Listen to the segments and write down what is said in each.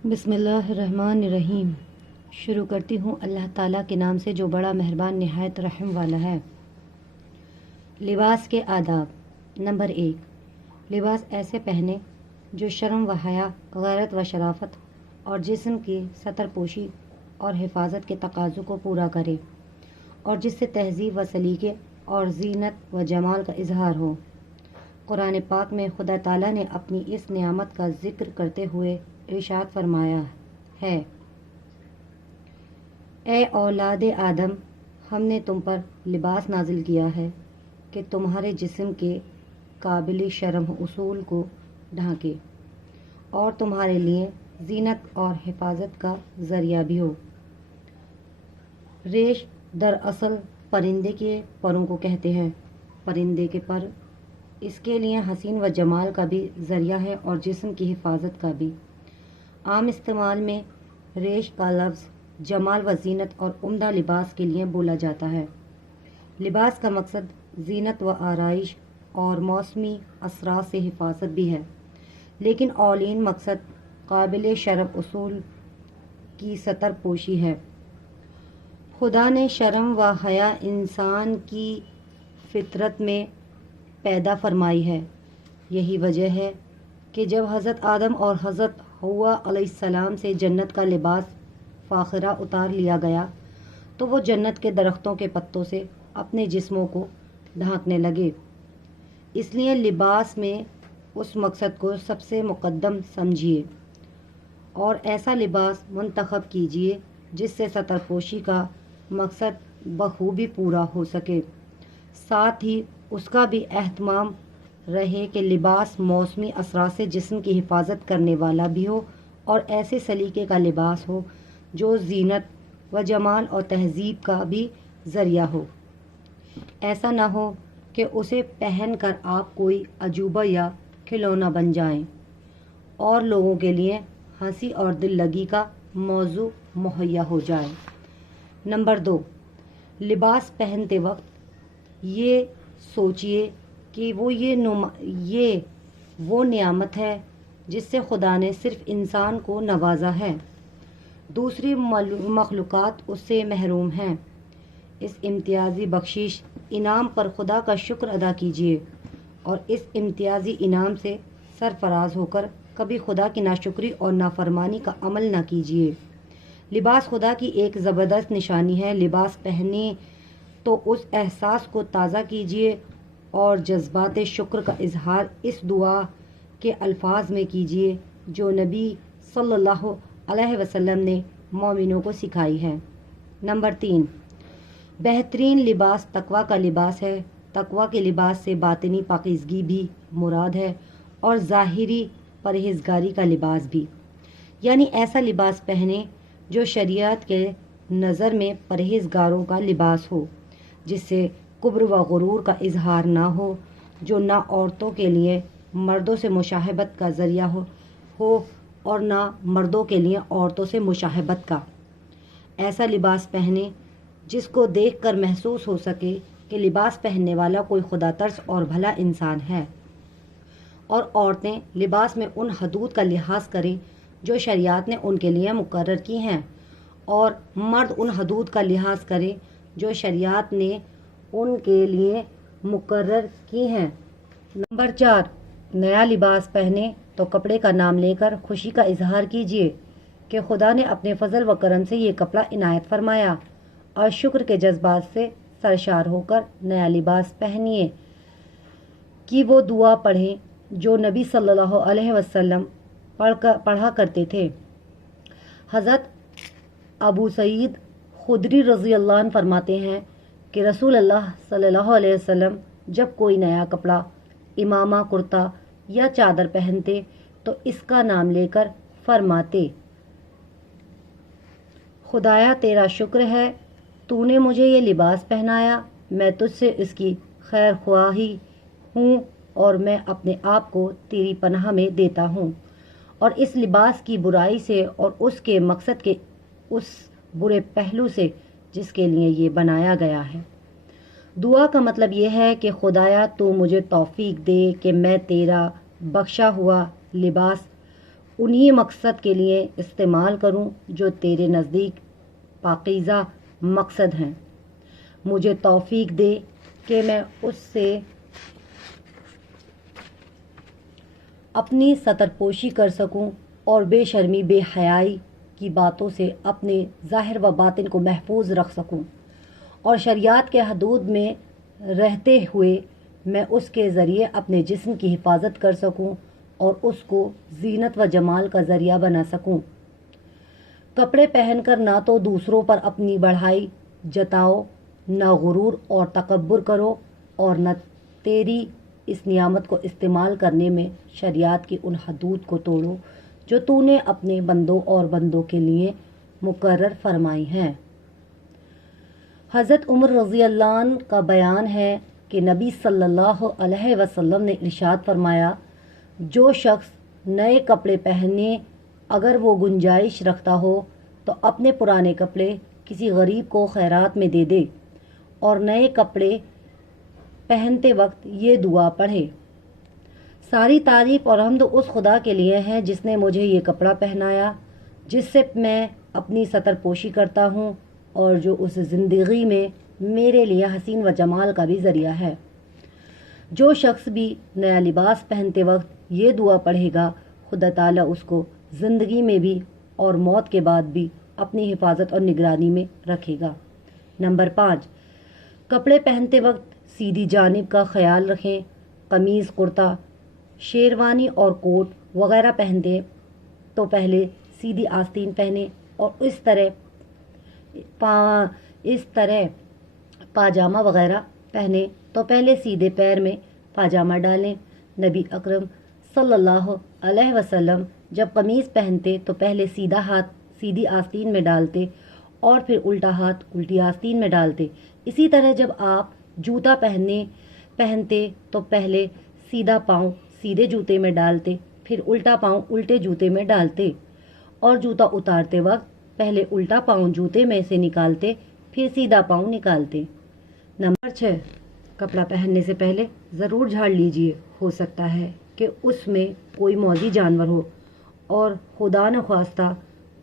بسم اللہ الرحمن الرحیم۔ شروع کرتی ہوں اللہ تعالیٰ کے نام سے جو بڑا مہربان نہایت رحم والا ہے۔ لباس کے آداب۔ نمبر 1، لباس ایسے پہنے جو شرم و حیا، غیرت و شرافت اور جسم کی ستر پوشی اور حفاظت کے تقاضوں کو پورا کرے اور جس سے تہذیب و سلیقے اور زینت و جمال کا اظہار ہو۔ قرآن پاک میں خدا تعالیٰ نے اپنی اس نعمت کا ذکر کرتے ہوئے ارشاد فرمایا ہے، اے اولاد آدم، ہم نے تم پر لباس نازل کیا ہے کہ تمہارے جسم کے قابل شرم اصول کو ڈھانکے اور تمہارے لیے زینت اور حفاظت کا ذریعہ بھی ہو۔ ریش دراصل پرندے کے پروں کو کہتے ہیں۔ پرندے کے پر اس کے لیے حسین و جمال کا بھی ذریعہ ہے اور جسم کی حفاظت کا بھی۔ عام استعمال میں ریش کا لفظ جمال و زینت اور عمدہ لباس کے لیے بولا جاتا ہے۔ لباس کا مقصد زینت و آرائش اور موسمی اثرات سے حفاظت بھی ہے، لیکن اولین مقصد قابل شرم اصول کی ستر پوشی ہے۔ خدا نے شرم و حیا انسان کی فطرت میں پیدا فرمائی ہے۔ یہی وجہ ہے کہ جب حضرت آدم اور حضرت حوا علیہ السلام سے جنت کا لباس فاخرہ اتار لیا گیا تو وہ جنت کے درختوں کے پتوں سے اپنے جسموں کو ڈھانکنے لگے۔ اس لیے لباس میں اس مقصد کو سب سے مقدم سمجھیے اور ایسا لباس منتخب کیجیے جس سے ستر پوشی کا مقصد بخوبی پورا ہو سکے۔ ساتھ ہی اس کا بھی اہتمام رہے کہ لباس موسمی اثرات سے جسم کی حفاظت کرنے والا بھی ہو اور ایسے سلیقے کا لباس ہو جو زینت و جمال اور تہذیب کا بھی ذریعہ ہو۔ ایسا نہ ہو کہ اسے پہن کر آپ کوئی عجوبہ یا کھلونا بن جائیں اور لوگوں کے لیے ہنسی اور دل لگی کا موضوع مہیا ہو جائے۔ نمبر 2، لباس پہنتے وقت یہ سوچیے کہ یہ وہ نعمت ہے جس سے خدا نے صرف انسان کو نوازا ہے، دوسری مخلوقات اس سے محروم ہیں۔ اس امتیازی بخشش انعام پر خدا کا شکر ادا کیجیے اور اس امتیازی انعام سے سرفراز ہو کر کبھی خدا کی ناشکری اور نافرمانی کا عمل نہ کیجیے۔ لباس خدا کی ایک زبردست نشانی ہے۔ لباس پہنے تو اس احساس کو تازہ کیجیے اور جذبات شکر کا اظہار اس دعا کے الفاظ میں کیجیے جو نبی صلی اللہ علیہ وسلم نے مومنوں کو سکھائی ہے۔ نمبر 3، بہترین لباس تقویٰ کا لباس ہے۔ تقویٰ کے لباس سے باطنی پاکیزگی بھی مراد ہے اور ظاہری پرہیزگاری کا لباس بھی، یعنی ایسا لباس پہنے جو شریعت کے نظر میں پرہیزگاروں کا لباس ہو، جس سے کبر و غرور کا اظہار نہ ہو، جو نہ عورتوں کے لیے مردوں سے مشابہت کا ذریعہ ہو اور نہ مردوں کے لیے عورتوں سے مشابہت کا۔ ایسا لباس پہنے جس کو دیکھ کر محسوس ہو سکے کہ لباس پہننے والا کوئی خدا ترس اور بھلا انسان ہے، اور عورتیں لباس میں ان حدود کا لحاظ کریں جو شریعت نے ان کے لیے مقرر کی ہیں اور مرد ان حدود کا لحاظ کریں جو شریعت نے ان کے لیے مقرر کی ہیں۔ نمبر 4، نیا لباس پہنے تو کپڑے کا نام لے کر خوشی کا اظہار کیجیے کہ خدا نے اپنے فضل و کرم سے یہ کپڑا عنایت فرمایا، اور شکر کے جذبات سے سرشار ہو کر نیا لباس پہنیے کہ وہ دعا پڑھیں جو نبی صلی اللہ علیہ وسلم پڑھا کرتے تھے۔ حضرت ابو سعید خدری رضی اللہ عنہ فرماتے ہیں کہ رسول اللہ صلی اللہ علیہ وسلم جب کوئی نیا کپڑا، امامہ، کرتا یا چادر پہنتے تو اس کا نام لے کر فرماتے، خدایا تیرا شکر ہے تو نے مجھے یہ لباس پہنایا، میں تجھ سے اس کی خیر خواہی ہوں اور میں اپنے آپ کو تیری پناہ میں دیتا ہوں اور اس لباس کی برائی سے اور اس کے مقصد کے اس برے پہلو سے جس کے لیے یہ بنایا گیا ہے۔ دعا کا مطلب یہ ہے کہ خدایا تو مجھے توفیق دے کہ میں تیرا بخشا ہوا لباس انہی مقصد کے لیے استعمال کروں جو تیرے نزدیک پاکیزہ مقصد ہیں۔ مجھے توفیق دے کہ میں اس سے اپنی ستر پوشی کر سکوں اور بے شرمی بے حیائی کی باتوں سے اپنے ظاہر و باطن کو محفوظ رکھ سکوں، اور شریعت کے حدود میں رہتے ہوئے میں اس کے ذریعے اپنے جسم کی حفاظت کر سکوں اور اس کو زینت و جمال کا ذریعہ بنا سکوں۔ کپڑے پہن کر نہ تو دوسروں پر اپنی بڑائی جتاؤ، نہ غرور اور تکبر کرو، اور نہ تیری اس نعمت کو استعمال کرنے میں شریعت کی ان حدود کو توڑو جو تو نے اپنے بندوں اور بندوں کے لیے مقرر فرمائی ہیں۔ حضرت عمر رضی اللہ عنہ کا بیان ہے کہ نبی صلی اللہ علیہ وسلم نے ارشاد فرمایا، جو شخص نئے کپڑے پہنے اگر وہ گنجائش رکھتا ہو تو اپنے پرانے کپڑے کسی غریب کو خیرات میں دے دے، اور نئے کپڑے پہنتے وقت یہ دعا پڑھے، ساری تعریف اور حمد اس خدا کے لیے ہے جس نے مجھے یہ کپڑا پہنایا جس سے میں اپنی ستر پوشی کرتا ہوں، اور جو اس زندگی میں میرے لیے حسین و جمال کا بھی ذریعہ ہے۔ جو شخص بھی نیا لباس پہنتے وقت یہ دعا پڑھے گا، خدا تعالیٰ اس کو زندگی میں بھی اور موت کے بعد بھی اپنی حفاظت اور نگرانی میں رکھے گا۔ نمبر 5، کپڑے پہنتے وقت سیدھی جانب کا خیال رکھیں۔ قمیض، کرتا، شیروانی اور کوٹ وغیرہ پہنتے تو پہلے سیدھی آستین پہنیں، اور اس طرح پاجامہ وغیرہ پہنیں تو پہلے سیدھے پیر میں پاجامہ ڈالیں۔ نبی اکرم صلی اللہ علیہ وسلم جب قمیض پہنتے تو پہلے سیدھا ہاتھ سیدھی آستین میں ڈالتے اور پھر الٹا ہاتھ الٹی آستین میں ڈالتے۔ اسی طرح جب آپ جوتا پہنتے تو پہلے سیدھا پاؤں سیدھے جوتے میں ڈالتے، پھر الٹا پاؤں الٹے جوتے میں ڈالتے، اور جوتا اتارتے وقت پہلے الٹا پاؤں جوتے میں سے نکالتے، پھر سیدھا پاؤں نکالتے۔ نمبر 6، کپڑا پہننے سے پہلے ضرور جھاڑ لیجئے، ہو سکتا ہے کہ اس میں کوئی موذی جانور ہو اور خدا نخواستہ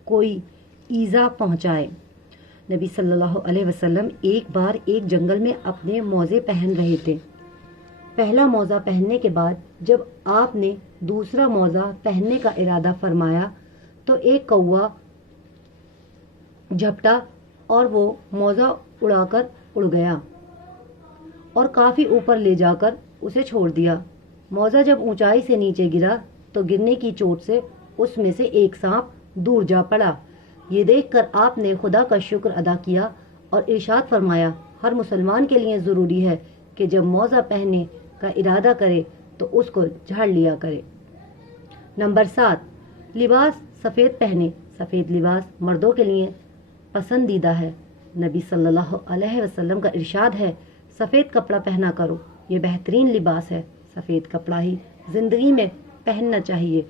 کوئی ایذا پہنچائے۔ نبی صلی اللہ علیہ وسلم ایک بار ایک جنگل میں اپنے موزے پہن رہے تھے۔ پہلا موزہ پہننے کے بعد جب آپ نے دوسرا موزہ پہننے کا ارادہ فرمایا تو ایک کوا جھپٹا اور وہ موزہ اڑا کر اڑ گیا اور کافی اوپر لے جا کر اسے چھوڑ دیا۔ موزہ جب اونچائی سے نیچے گرا تو گرنے کی چوٹ سے اس میں سے ایک سانپ دور جا پڑا۔ یہ دیکھ کر آپ نے خدا کا شکر ادا کیا اور ارشاد فرمایا، ہر مسلمان کے لیے ضروری ہے کہ جب موزہ پہننے کا ارادہ کرے تو اس کو جھاڑ لیا کرے۔ نمبر 7، لباس سفید پہنے۔ سفید لباس مردوں کے لیے پسندیدہ ہے۔ نبی صلی اللہ علیہ وسلم کا ارشاد ہے، سفید کپڑا پہنا کرو، یہ بہترین لباس ہے۔ سفید کپڑا ہی زندگی میں پہننا چاہیے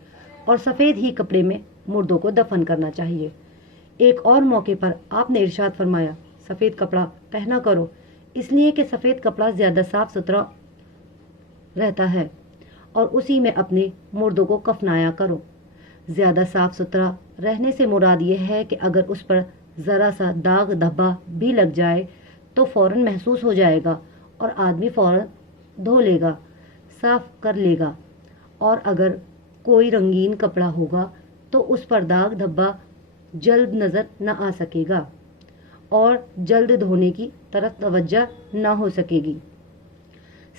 اور سفید ہی کپڑے میں مردوں کو دفن کرنا چاہیے۔ ایک اور موقع پر آپ نے ارشاد فرمایا، سفید کپڑا پہنا کرو، اس لیے کہ سفید کپڑا زیادہ صاف ستھرا رہتا ہے اور اسی میں اپنے مردوں کو کفنایا کرو۔ زیادہ صاف ستھرا رہنے سے مراد یہ ہے کہ اگر اس پر ذرا سا داغ دھبا بھی لگ جائے تو فوراً محسوس ہو جائے گا اور آدمی فوراً دھو لے گا، صاف کر لے گا، اور اگر کوئی رنگین کپڑا ہوگا تو اس پر داغ دھبا جلد نظر نہ آ سکے گا اور جلد دھونے کی طرف توجہ نہ ہو سکے گی۔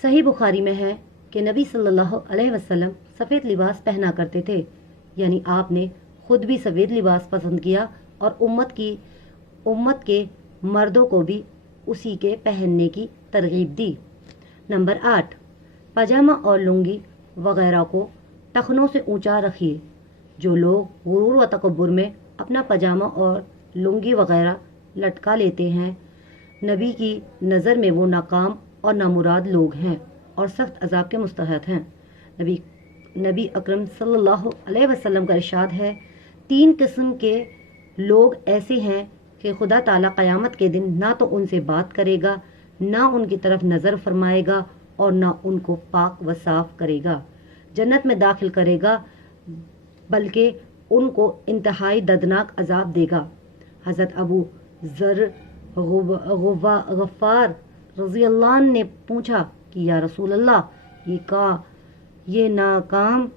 صحیح بخاری میں ہے کہ نبی صلی اللہ علیہ وسلم سفید لباس پہنا کرتے تھے، یعنی آپ نے خود بھی سفید لباس پسند کیا اور امت کے مردوں کو بھی اسی کے پہننے کی ترغیب دی۔ نمبر 8، پاجامہ اور لنگی وغیرہ کو ٹخنوں سے اونچا رکھیے۔ جو لوگ غرور و تکبر میں اپنا پاجامہ اور لنگی وغیرہ لٹکا لیتے ہیں، نبی کی نظر میں وہ ناکام اور نامراد لوگ ہیں اور سخت عذاب کے مستحق ہیں۔ نبی اکرم صلی اللہ علیہ وسلم کا ارشاد ہے، 3 قسم کے لوگ ایسے ہیں کہ خدا تعالیٰ قیامت کے دن نہ تو ان سے بات کرے گا، نہ ان کی طرف نظر فرمائے گا اور نہ ان کو پاک و صاف کرے گا، جنت میں داخل کرے گا بلکہ ان کو انتہائی دردناک عذاب دے گا۔ حضرت ابو ذر غفار رضی اللہ عنہ نے پوچھا کہ یا رسول اللہ، یہ ناکام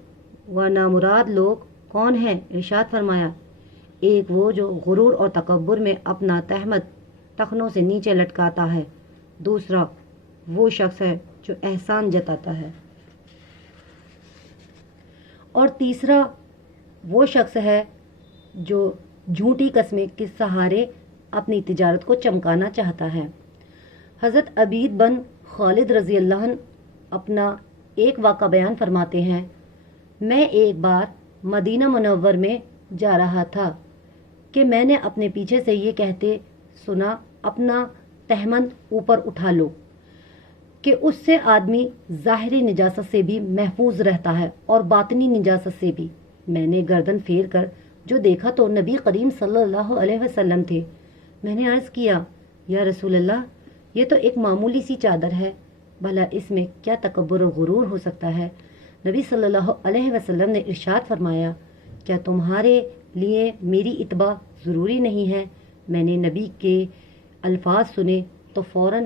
و نامراد لوگ کون ہیں؟ ارشاد فرمایا، ایک وہ جو غرور اور تکبر میں اپنا تہمت ٹخنوں سے نیچے لٹکاتا ہے، دوسرا وہ شخص ہے جو احسان جتاتا ہے، اور تیسرا وہ شخص ہے جو جھوٹی قسمیں کے سہارے اپنی تجارت کو چمکانا چاہتا ہے۔ حضرت عبید بن خالد رضی اللہ عنہ اپنا ایک واقعہ بیان فرماتے ہیں، میں ایک بار مدینہ منور میں جا رہا تھا کہ میں نے اپنے پیچھے سے یہ کہتے سنا، اپنا تہمت اوپر اٹھا لو، کہ اس سے آدمی ظاہری نجاست سے بھی محفوظ رہتا ہے اور باطنی نجاست سے بھی۔ میں نے گردن پھیر کر جو دیکھا تو نبی کریم صلی اللہ علیہ وسلم تھے۔ میں نے عرض کیا، یا رسول اللہ، یہ تو ایک معمولی سی چادر ہے، بھلا اس میں کیا تکبر و غرور ہو سکتا ہے؟ نبی صلی اللہ علیہ وسلم نے ارشاد فرمایا، کیا تمہارے لیے میری اتباع ضروری نہیں ہے؟ میں نے نبی کے الفاظ سنے تو فوراً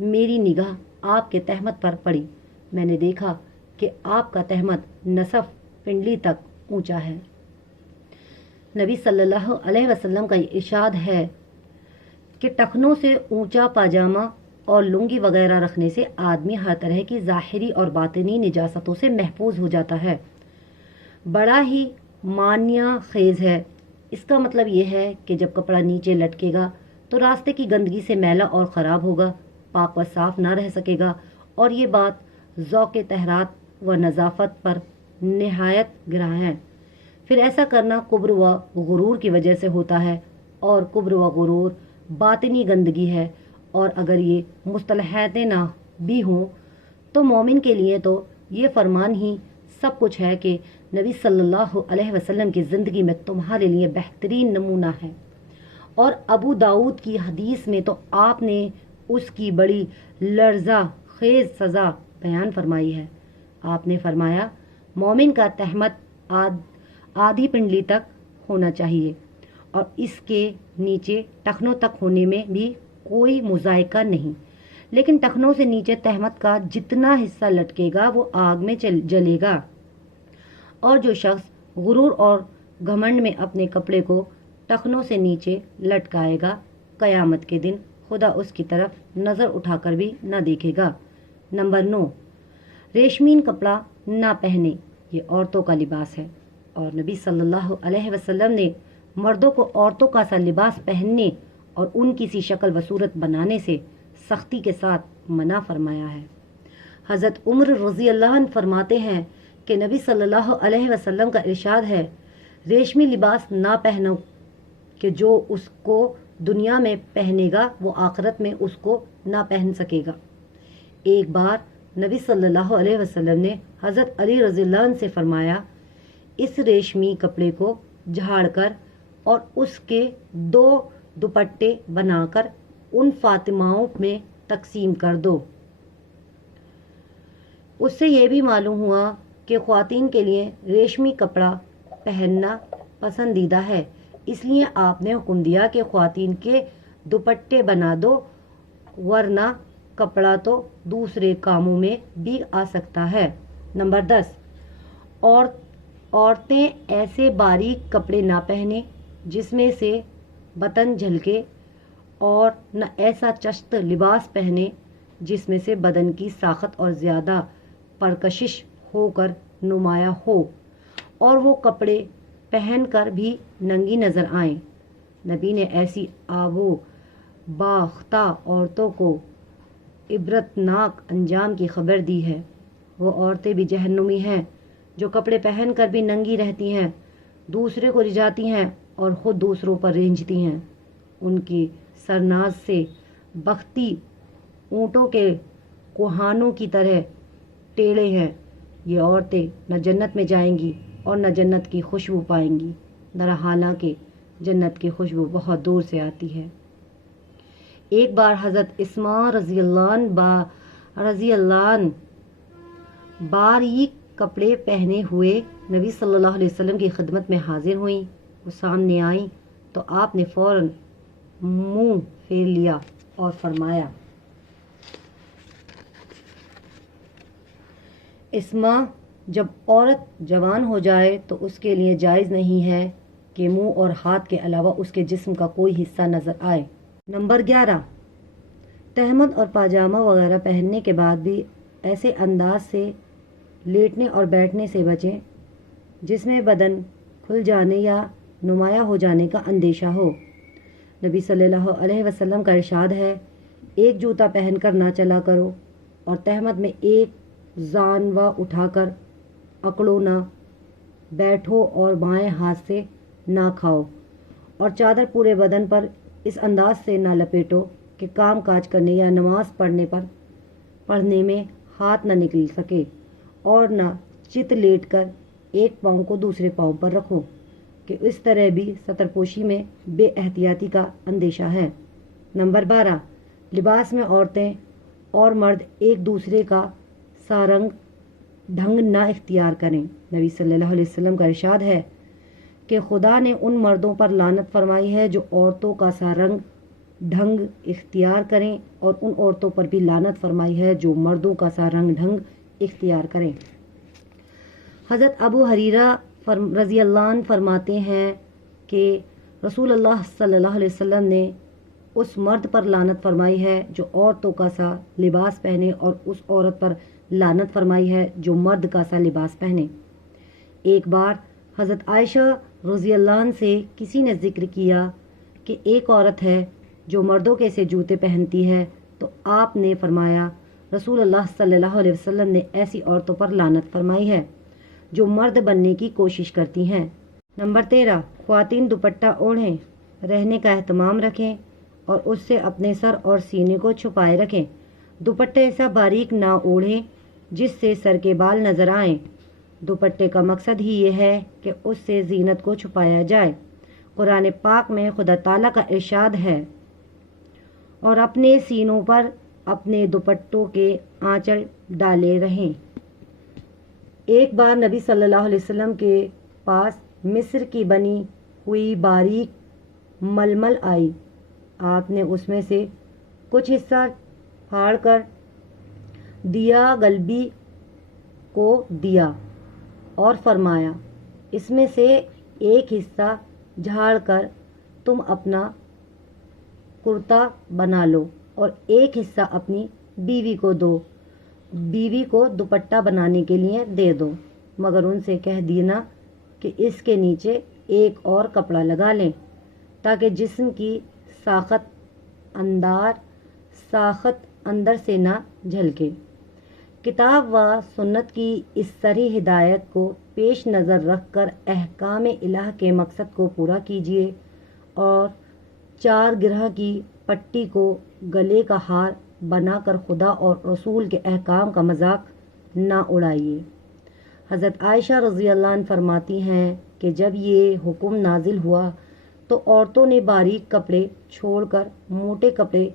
میری نگاہ آپ کے تہمت پر پڑی۔ میں نے دیکھا کہ آپ کا تہمت نصف پنڈلی تک اونچا ہے۔ نبی صلی اللہ علیہ وسلم کا یہ ارشاد ہے کہ ٹخنوں سے اونچا پاجامہ اور لنگی وغیرہ رکھنے سے آدمی ہر طرح کی ظاہری اور باطنی نجاستوں سے محفوظ ہو جاتا ہے۔ بڑا ہی معنی خیز ہے۔ اس کا مطلب یہ ہے کہ جب کپڑا نیچے لٹکے گا تو راستے کی گندگی سے میلا اور خراب ہوگا، پاک و صاف نہ رہ سکے گا، اور یہ بات ذوق طہارت و نظافت پر نہایت گراں ہے۔ پھر ایسا کرنا کبر و غرور کی وجہ سے ہوتا ہے، اور کبر و غرور باطنی گندگی ہے، اور اگر یہ مصطلحات نہ بھی ہوں تو مومن کے لیے تو یہ فرمان ہی سب کچھ ہے کہ نبی صلی اللہ علیہ وسلم کی زندگی میں تمہارے لیے بہترین نمونہ ہے۔ اور ابو داؤد کی حدیث میں تو آپ نے اس کی بڑی لرزہ خیز سزا بیان فرمائی ہے۔ آپ نے فرمایا، مومن کا تہمت آدھی پنڈلی تک ہونا چاہیے، اور اس کے نیچے ٹخنوں تک ہونے میں بھی کوئی مذائقہ نہیں، لیکن ٹخنوں سے نیچے تہمت کا جتنا حصہ لٹکے گا وہ آگ میں جلے گا۔ اور جو شخص غرور اور گھمنڈ میں اپنے کپڑے کو ٹخنوں سے نیچے لٹکائے گا، قیامت کے دن خدا اس کی طرف نظر اٹھا کر بھی نہ دیکھے گا۔ نمبر 9، ریشمین کپڑا نہ پہنے، یہ عورتوں کا لباس ہے، اور نبی صلی اللہ علیہ وسلم نے مردوں کو عورتوں کا سا لباس پہننے اور ان کی سی شکل و صورت بنانے سے سختی کے ساتھ منع فرمایا ہے۔ حضرت عمر رضی اللہ عنہ فرماتے ہیں کہ نبی صلی اللہ علیہ وسلم کا ارشاد ہے، ریشمی لباس نہ پہنو کہ جو اس کو دنیا میں پہنے گا وہ آخرت میں اس کو نہ پہن سکے گا۔ ایک بار نبی صلی اللہ علیہ وسلم نے حضرت علی رضی اللہ عنہ سے فرمایا، اس ریشمی کپڑے کو جھاڑ کر اور اس کے 2 دوپٹے بنا کر ان فاطماؤں میں تقسیم کر دو۔ اس سے یہ بھی معلوم ہوا کہ خواتین کے لیے ریشمی کپڑا پہننا پسندیدہ ہے، اس لیے آپ نے حکم دیا کہ خواتین کے دوپٹے بنا دو، ورنہ کپڑا تو دوسرے کاموں میں بھی آ سکتا ہے۔ نمبر 10، عورتیں ایسے باریک کپڑے نہ پہنیں جس میں سے بطن جھلکے، اور نہ ایسا چست لباس پہنے جس میں سے بدن کی ساخت اور زیادہ پرکشش ہو کر نمایاں ہو، اور وہ کپڑے پہن کر بھی ننگی نظر آئیں۔ نبی نے ایسی آبو باختہ عورتوں کو عبرتناک انجام کی خبر دی ہے۔ وہ عورتیں بھی جہنمی ہیں جو کپڑے پہن کر بھی ننگی رہتی ہیں، دوسرے کو رجاتی ہیں اور خود دوسروں پر رینجتی ہیں۔ ان کی سرناز سے بختی اونٹوں کے کوہانوں کی طرح ٹیڑھے ہیں۔ یہ عورتیں نہ جنت میں جائیں گی اور نہ جنت کی خوشبو پائیں گی، حالانکہ جنت کی خوشبو بہت دور سے آتی ہے۔ ایک بار حضرت اسماء رضی اللہ عنہ باریک کپڑے پہنے ہوئے نبی صلی اللہ علیہ وسلم کی خدمت میں حاضر ہوئیں، وہ سامنے آئیں تو آپ نے فوراً منہ پھیر لیا اور فرمایا، اس ماہ جب عورت جوان ہو جائے تو اس کے لیے جائز نہیں ہے کہ منہ اور ہاتھ کے علاوہ اس کے جسم کا کوئی حصہ نظر آئے۔ نمبر 11، تہمد اور پاجامہ وغیرہ پہننے کے بعد بھی ایسے انداز سے لیٹنے اور بیٹھنے سے بچیں جس میں بدن کھل جانے یا نمایاں ہو جانے کا اندیشہ ہو۔ نبی صلی اللہ علیہ وسلم کا ارشاد ہے، ایک جوتا پہن کر نہ چلا کرو اور تہمد میں ایک زانوا اٹھا کر اکڑو نہ، بیٹھو اور بائیں ہاتھ سے نہ کھاؤ، اور چادر پورے بدن پر اس انداز سے نہ لپیٹو کہ کام کاج کرنے یا نماز پڑھنے میں ہاتھ نہ نکل سکے، اور نہ چت لیٹ کر ایک پاؤں کو دوسرے پاؤں پر رکھو کہ اس طرح بھی سترپوشی میں بے احتیاطی کا اندیشہ ہے۔ نمبر 12، لباس میں عورتیں اور مرد ایک دوسرے کا سارنگ ڈھنگ نہ اختیار کریں۔ نبی صلی اللہ علیہ وسلم کا ارشاد ہے کہ خدا نے ان مردوں پر لعنت فرمائی ہے جو عورتوں کا سارنگ ڈھنگ اختیار کریں، اور ان عورتوں پر بھی لعنت فرمائی ہے جو مردوں کا سارنگ ڈھنگ اختیار کریں۔ حضرت ابو ہریرہ رضی اللہ عنہ فرماتے ہیں کہ رسول اللہ صلی اللہ علیہ وسلم نے اس مرد پر لعنت فرمائی ہے جو عورتوں کا سا لباس پہنے، اور اس عورت پر لعنت فرمائی ہے جو مرد کا سا لباس پہنے۔ ایک بار حضرت عائشہ رضی اللہ عنہ سے کسی نے ذکر کیا کہ ایک عورت ہے جو مردوں کے سے جوتے پہنتی ہے، تو آپ نے فرمایا، رسول اللہ صلی اللہ علیہ وسلم نے ایسی عورتوں پر لعنت فرمائی ہے جو مرد بننے کی کوشش کرتی ہیں۔ نمبر 13، خواتین دوپٹہ اوڑھیں، رہنے کا اہتمام رکھیں اور اس سے اپنے سر اور سینے کو چھپائے رکھیں۔ دوپٹہ ایسا باریک نہ اوڑھیں جس سے سر کے بال نظر آئیں۔ دوپٹے کا مقصد ہی یہ ہے کہ اس سے زینت کو چھپایا جائے۔ قرآن پاک میں خدا تعالیٰ کا ارشاد ہے، اور اپنے سینوں پر اپنے دوپٹوں کے آنچل ڈالے رہیں۔ ایک بار نبی صلی اللہ علیہ وسلم کے پاس مصر کی بنی ہوئی باریک ململ آئی، آپ نے اس میں سے کچھ حصہ پھاڑ کر دیا گلبی کو دیا اور فرمایا، اس میں سے ایک حصہ جھاڑ کر تم اپنا کرتا بنا لو اور ایک حصہ اپنی بیوی کو دو، بیوی کو دوپٹہ بنانے کے لیے دے دو، مگر ان سے کہہ دینا کہ اس کے نیچے ایک اور کپڑا لگا لیں تاکہ جسم کی ساخت اندر سے نہ جھلکے۔ کتاب و سنت کی اس صریح ہدایت کو پیش نظر رکھ کر احکام الہ کے مقصد کو پورا کیجیے، اور 4 گرہ کی پٹی کو گلے کا ہار بنا کر خدا اور رسول کے احکام کا مذاق نہ اڑائیے۔ حضرت عائشہ رضی اللہ عنہ فرماتی ہیں کہ جب یہ حکم نازل ہوا تو عورتوں نے باریک کپڑے چھوڑ کر موٹے کپڑے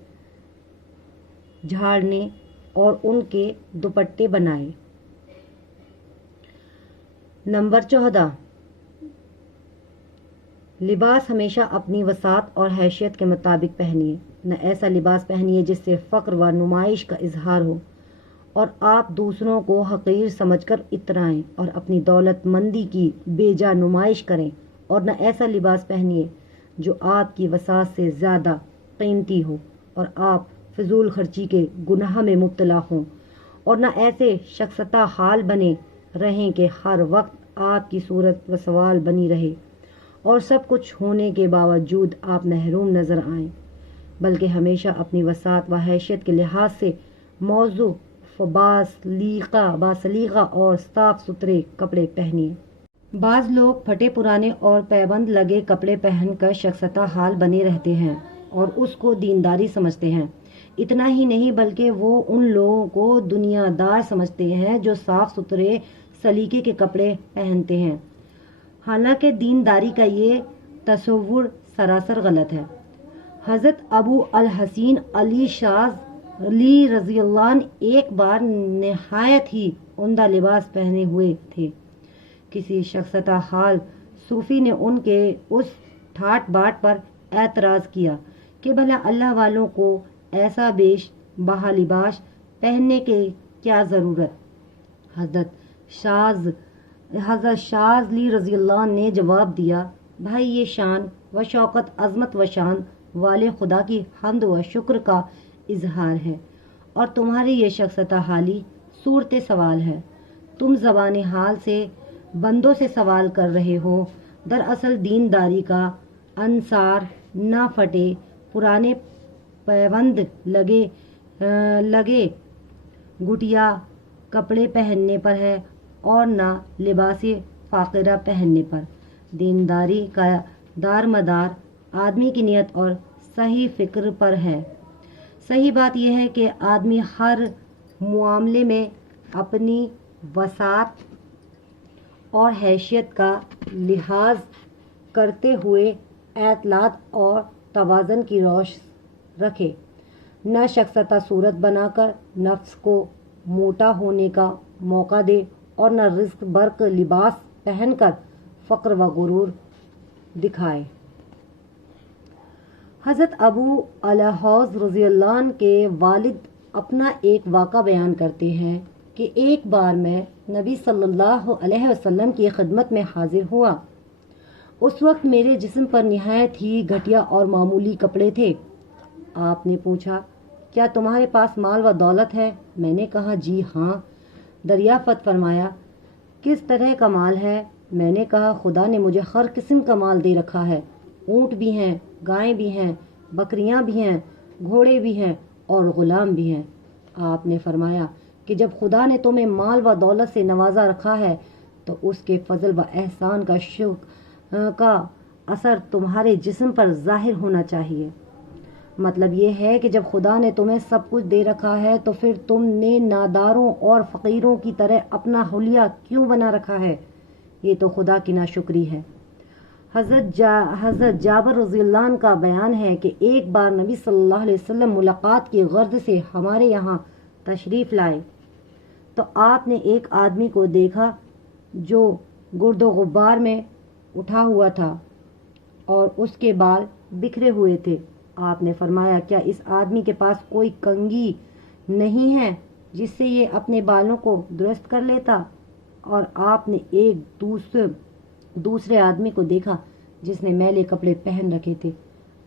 جھاڑنے اور ان کے دوپٹے بنائے۔ نمبر 14، لباس ہمیشہ اپنی وسعت اور حیثیت کے مطابق پہنیے، نہ ایسا لباس پہنیے جس سے فقر و نمائش کا اظہار ہو اور آپ دوسروں کو حقیر سمجھ کر اترائیں اور اپنی دولت مندی کی بے جا نمائش کریں، اور نہ ایسا لباس پہنیے جو آپ کی وسعت سے زیادہ قیمتی ہو اور آپ فضول خرچی کے گناہ میں مبتلا ہوں، اور نہ ایسے شخصیت حال بنے رہیں کہ ہر وقت آپ کی صورت و سوال بنی رہے اور سب کچھ ہونے کے باوجود آپ محروم نظر آئیں، بلکہ ہمیشہ اپنی وسعت و حیثیت کے لحاظ سے موضوع باسلیقہ اور صاف ستھرے کپڑے پہنیے۔ بعض لوگ پھٹے پرانے اور پیبند لگے کپڑے پہن کر شخصیت حال بنے رہتے ہیں اور اس کو دینداری سمجھتے ہیں۔ اتنا ہی نہیں بلکہ وہ ان لوگوں کو دنیا دار سمجھتے ہیں جو صاف ستھرے سلیقے کے کپڑے پہنتے ہیں، حالانکہ دینداری کا یہ تصور سراسر غلط ہے۔ حضرت ابو الحسین علی شاذ لی رضی اللہ عنہ ایک بار نہایت ہی عمدہ لباس پہنے ہوئے تھے۔ کسی شخصیت حال صوفی نے ان کے اس ٹھاٹ باٹ پر اعتراض کیا کہ بھلا اللہ والوں کو ایسا بیش بہا لباس پہننے کی کیا ضرورت؟ حضرت شاذلی رضی اللہ عنہ نے جواب دیا، بھائی یہ شان و شوکت عظمت و شان والے خدا کی حمد و شکر کا اظہار ہے، اور تمہاری یہ شخصیت حالی صورت سوال ہے۔ تم زبان حال سے بندوں سے سوال کر رہے ہو، دراصل دینداری کا انصار نہ پھٹے پرانے پیوند لگے گھٹیا کپڑے پہننے پر ہے اور نہ لباس فاقرہ پہننے پر۔ دینداری کا دار مدار آدمی کی نیت اور صحیح فکر پر ہے۔ صحیح بات یہ ہے کہ آدمی ہر معاملے میں اپنی وسعت اور حیثیت کا لحاظ کرتے ہوئے اطلاعات اور توازن کی روش رکھے، نہ شخصیت صورت بنا کر نفس کو موٹا ہونے کا موقع دے اور نہ رزق برق لباس پہن کر فقر و غرور دکھائے۔ حضرت ابو الحوض رضی اللہ عنہ کے والد اپنا ایک واقعہ بیان کرتے ہیں کہ ایک بار میں نبی صلی اللہ علیہ وسلم کی خدمت میں حاضر ہوا۔ اس وقت میرے جسم پر نہایت ہی گھٹیا اور معمولی کپڑے تھے۔ آپ نے پوچھا، کیا تمہارے پاس مال و دولت ہے؟ میں نے کہا، جی ہاں۔ دریافت فرمایا، کس طرح کا مال ہے؟ میں نے کہا، خدا نے مجھے ہر قسم کا مال دے رکھا ہے، اونٹ بھی ہیں، گائیں بھی ہیں، بکریاں بھی ہیں، گھوڑے بھی ہیں اور غلام بھی ہیں۔ آپ نے فرمایا کہ جب خدا نے تمہیں مال و دولت سے نوازا رکھا ہے تو اس کے فضل و احسان کا اثر تمہارے جسم پر ظاہر ہونا چاہیے۔ مطلب یہ ہے کہ جب خدا نے تمہیں سب کچھ دے رکھا ہے تو پھر تم نے ناداروں اور فقیروں کی طرح اپنا حلیہ کیوں بنا رکھا ہے؟ یہ تو خدا کی ناشکری ہے۔ حضرت جابر رضی اللہ عنہ کا بیان ہے کہ ایک بار نبی صلی اللہ علیہ وسلم ملاقات کی غرض سے ہمارے یہاں تشریف لائے تو آپ نے ایک آدمی کو دیکھا جو گرد و غبار میں اٹھا ہوا تھا اور اس کے بال بکھرے ہوئے تھے۔ آپ نے فرمایا، کیا اس آدمی کے پاس کوئی کنگھی نہیں ہے جس سے یہ اپنے بالوں کو درست کر لیتا؟ اور آپ نے ایک دوسرے آدمی کو دیکھا جس نے میلے کپڑے پہن رکھے تھے۔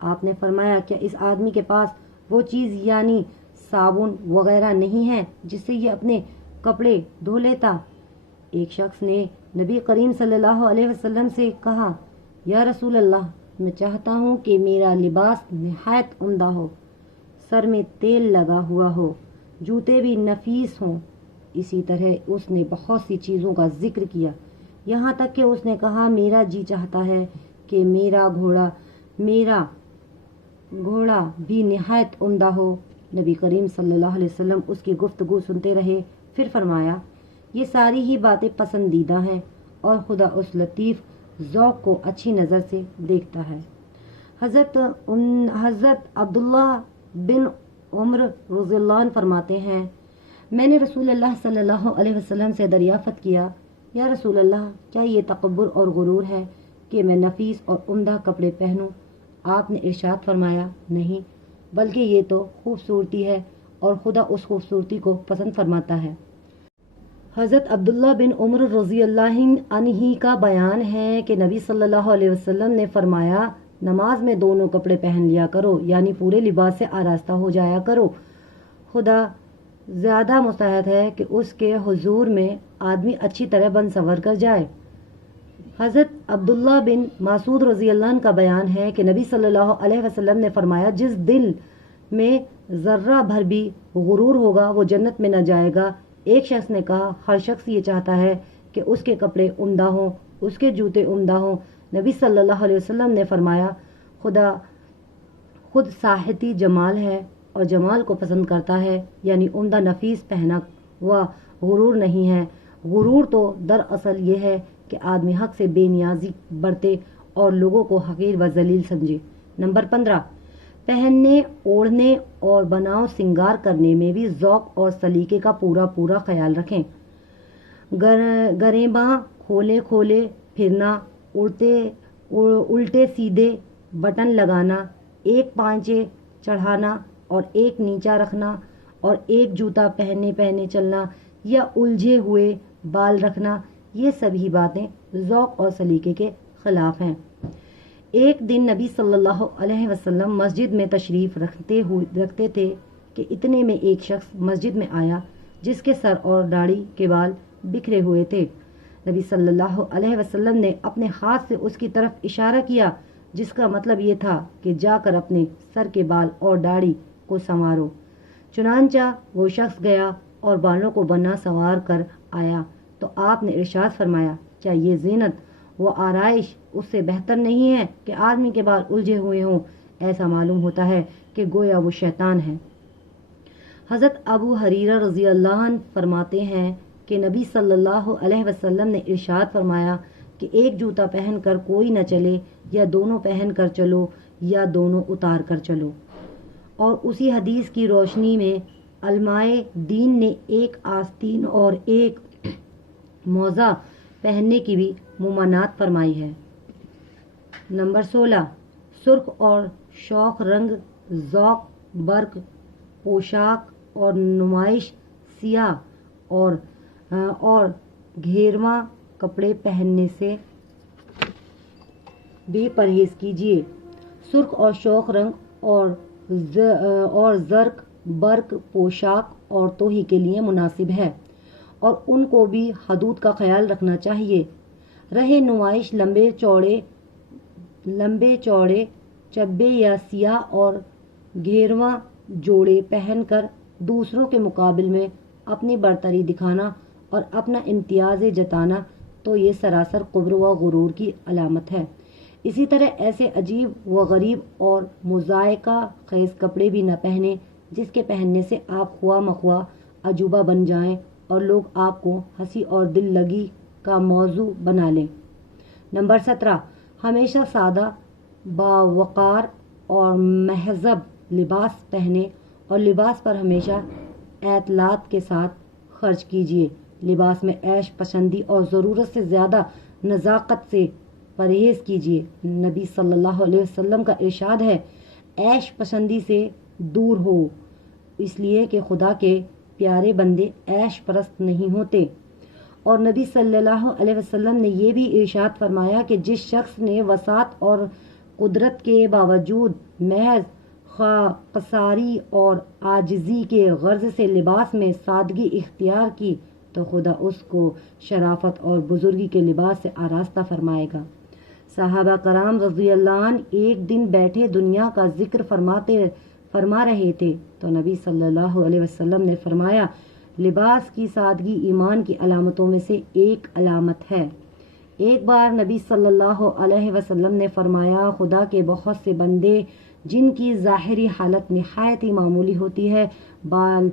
آپ نے فرمایا، کیا اس آدمی کے پاس وہ چیز یعنی صابن وغیرہ نہیں ہے جس سے یہ اپنے کپڑے دھو لیتا؟ ایک شخص نے نبی کریم صلی اللہ علیہ وسلم سے کہا، یا رسول اللہ، میں چاہتا ہوں کہ میرا لباس نہایت عمدہ ہو، سر میں تیل لگا ہوا ہو، جوتے بھی نفیس ہوں۔ اسی طرح اس نے بہت سی چیزوں کا ذکر کیا، یہاں تک کہ اس نے کہا، میرا جی چاہتا ہے کہ میرا گھوڑا بھی نہایت عمدہ ہو۔ نبی کریم صلی اللہ علیہ وسلم اس کی گفتگو سنتے رہے، پھر فرمایا، یہ ساری ہی باتیں پسندیدہ ہیں اور خدا اس لطیف ذوق کو اچھی نظر سے دیکھتا ہے۔ حضرت عبداللہ بن عمر رضی اللہ عنہ فرماتے ہیں، میں نے رسول اللہ صلی اللہ علیہ وسلم سے دریافت کیا، یا رسول اللہ، کیا یہ تکبر اور غرور ہے کہ میں نفیس اور عمدہ کپڑے پہنوں؟ آپ نے ارشاد فرمایا، نہیں، بلکہ یہ تو خوبصورتی ہے اور خدا اس خوبصورتی کو پسند فرماتا ہے۔ حضرت عبداللہ بن عمر رضی اللہ عنہ کا بیان ہے کہ نبی صلی اللہ علیہ وسلم نے فرمایا، نماز میں دونوں کپڑے پہن لیا کرو، یعنی پورے لباس سے آراستہ ہو جایا کرو۔ خدا زیادہ مستحق ہے کہ اس کے حضور میں آدمی اچھی طرح بن سنور کر جائے۔ حضرت عبداللہ بن مسعود رضی اللہ عنہ کا بیان ہے کہ نبی صلی اللہ علیہ وسلم نے فرمایا، جس دل میں ذرہ بھر بھی غرور ہوگا وہ جنت میں نہ جائے گا۔ ایک شخص نے کہا، ہر شخص یہ چاہتا ہے کہ اس کے کپڑے عمدہ ہوں، اس کے جوتے عمدہ ہوں۔ نبی صلی اللہ علیہ وسلم نے فرمایا، خدا خود ساحتی جمال ہے اور جمال کو پسند کرتا ہے، یعنی عمدہ نفیس پہنا ہوا غرور نہیں ہے۔ غرور تو دراصل یہ ہے کہ آدمی حق سے بے نیازی برتے اور لوگوں کو حقیر و ذلیل سمجھے۔ نمبر 15، پہننے، اوڑھنے اور بناؤ سنگار کرنے میں بھی ذوق اور سلیقے کا پورا پورا خیال رکھیں۔ گریباں کھولے کھولے پھرنا، الٹے سیدھے بٹن لگانا، ایک پانچے چڑھانا اور ایک نیچا رکھنا، اور ایک جوتا پہنے چلنا یا الجھے ہوئے بال رکھنا، یہ سبھی باتیں ذوق اور سلیقے کے خلاف ہیں۔ ایک دن نبی صلی اللہ علیہ وسلم مسجد میں تشریف رکھتے تھے کہ اتنے میں ایک شخص مسجد میں آیا جس کے سر اور داڑھی کے بال بکھرے ہوئے تھے۔ نبی صلی اللہ علیہ وسلم نے اپنے ہاتھ سے اس کی طرف اشارہ کیا، جس کا مطلب یہ تھا کہ جا کر اپنے سر کے بال اور داڑھی کو سنوارو۔ چنانچہ وہ شخص گیا اور بالوں کو بنا سنوار کر آیا تو آپ نے ارشاد فرمایا، کیا یہ زینت و آرائش اس سے بہتر نہیں ہے کہ آدمی کے بال الجھے ہوئے ہوں؟ ایسا معلوم ہوتا ہے کہ گویا وہ شیطان ہے۔ حضرت ابو ہریرہ رضی اللہ عنہ فرماتے ہیں کہ نبی صلی اللہ علیہ وسلم نے ارشاد فرمایا کہ ایک جوتا پہن کر کوئی نہ چلے، یا دونوں پہن کر چلو یا دونوں اتار کر چلو۔ اور اسی حدیث کی روشنی میں علماء دین نے ایک آستین اور ایک موزہ پہننے کی بھی ممانعت فرمائی ہے۔ نمبر 16، سرخ اور شوخ رنگ، ذوق، برق پوشاک اور نمائش، سیاہ اور گھیرواں کپڑے پہننے سے بھی پرہیز کیجیے۔ سرخ اور شوخ رنگ اور زرق برق پوشاک عورتوں ہی کے لیے مناسب ہے، اور ان کو بھی حدود کا خیال رکھنا چاہیے۔ رہے نمائش لمبے چوڑے چبے یا سیاہ اور گھیرواں جوڑے پہن کر دوسروں کے مقابل میں اپنی برتری دکھانا اور اپنا امتیاز جتانا، تو یہ سراسر کبر و غرور کی علامت ہے۔ اسی طرح ایسے عجیب و غریب اور مضحکہ خیز کپڑے بھی نہ پہنیں جس کے پہننے سے آپ خواہ مخواہ عجوبہ بن جائیں اور لوگ آپ کو ہنسی اور دل لگی کا موضوع بنا لیں۔ نمبر 17، ہمیشہ سادہ، باوقار اور مہذب لباس پہنیں اور لباس پر ہمیشہ اطلاعات کے ساتھ خرچ کیجیے۔ لباس میں عیش پسندی اور ضرورت سے زیادہ نزاکت سے پرہیز کیجیے۔ نبی صلی اللہ علیہ وسلم کا ارشاد ہے، عیش پسندی سے دور ہو، اس لیے کہ خدا کے پیارے بندے عیش پرست نہیں ہوتے۔ اور نبی صلی اللہ علیہ وسلم نے یہ بھی ارشاد فرمایا کہ جس شخص نے وسعت اور قدرت کے باوجود محض قصاری اور عاجزی کے غرض سے لباس میں سادگی اختیار کی تو خدا اس کو شرافت اور بزرگی کے لباس سے آراستہ فرمائے گا۔ صحابہ کرام رضی اللہ عنہ ایک دن بیٹھے دنیا کا ذکر فرما رہے تھے تو نبی صلی اللہ علیہ وسلم نے فرمایا، لباس کی سادگی ایمان کی علامتوں میں سے ایک علامت ہے۔ ایک بار نبی صلی اللہ علیہ وسلم نے فرمایا، خدا کے بہت سے بندے جن کی ظاہری حالت نہایت ہی معمولی ہوتی ہے، بال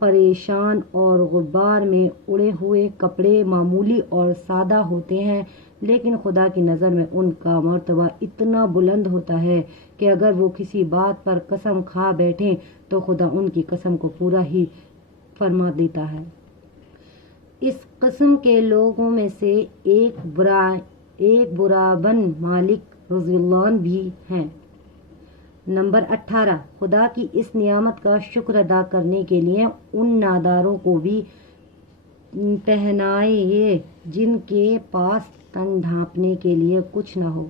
پریشان اور غبار میں اڑے ہوئے کپڑے معمولی اور سادہ ہوتے ہیں، لیکن خدا کی نظر میں ان کا مرتبہ اتنا بلند ہوتا ہے کہ اگر وہ کسی بات پر قسم کھا بیٹھیں تو خدا ان کی قسم کو پورا ہی فرما دیتا ہے۔ اس قسم کے لوگوں میں سے ایک برا بن مالک رضی اللہ عنہ بھی ہیں۔ نمبر 18، خدا کی اس نعمت کا شکر ادا کرنے کے لیے ان ناداروں کو بھی پہنائیے جن کے پاس تن ڈھانپنے کے لیے کچھ نہ ہو۔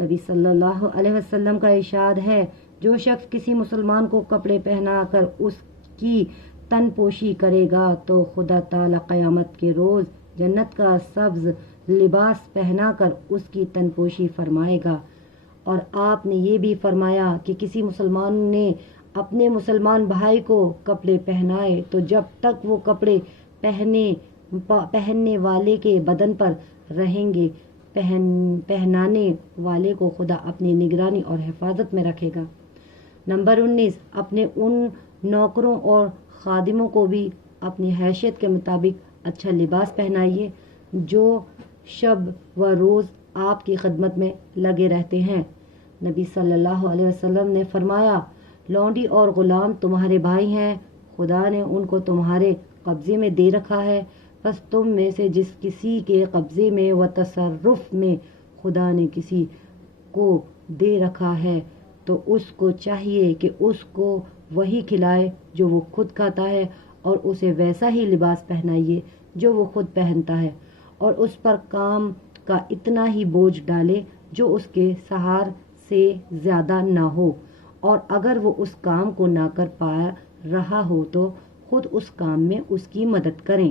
نبی صلی اللہ علیہ وسلم کا ارشاد ہے، جو شخص کسی مسلمان کو کپڑے پہنا کر اس کی تن پوشی کرے گا تو خدا تعالی قیامت کے روز جنت کا سبز لباس پہنا کر اس کی تن پوشی فرمائے گا۔ اور آپ نے یہ بھی فرمایا کہ کسی مسلمان نے اپنے مسلمان بھائی کو کپڑے پہنائے تو جب تک وہ کپڑے پہننے والے کے بدن پر رہیں گے، پہنانے والے کو خدا اپنی نگرانی اور حفاظت میں رکھے گا۔ نمبر 19، اپنے ان نوکروں اور خادموں کو بھی اپنی حیثیت کے مطابق اچھا لباس پہنائیے جو شب و روز آپ کی خدمت میں لگے رہتے ہیں۔ نبی صلی اللہ علیہ وسلم نے فرمایا، لونڈی اور غلام تمہارے بھائی ہیں، خدا نے ان کو تمہارے قبضے میں دے رکھا ہے، بس تم میں سے جس کسی کے قبضے میں و تصرف میں خدا نے کسی کو دے رکھا ہے تو اس کو چاہیے کہ اس کو وہی کھلائے جو وہ خود کھاتا ہے، اور اسے ویسا ہی لباس پہنائیے جو وہ خود پہنتا ہے، اور اس پر کام کا اتنا ہی بوجھ ڈالے جو اس کے سہار سے زیادہ نہ ہو، اور اگر وہ اس کام کو نہ کر پا رہا ہو تو خود اس کام میں اس کی مدد کریں۔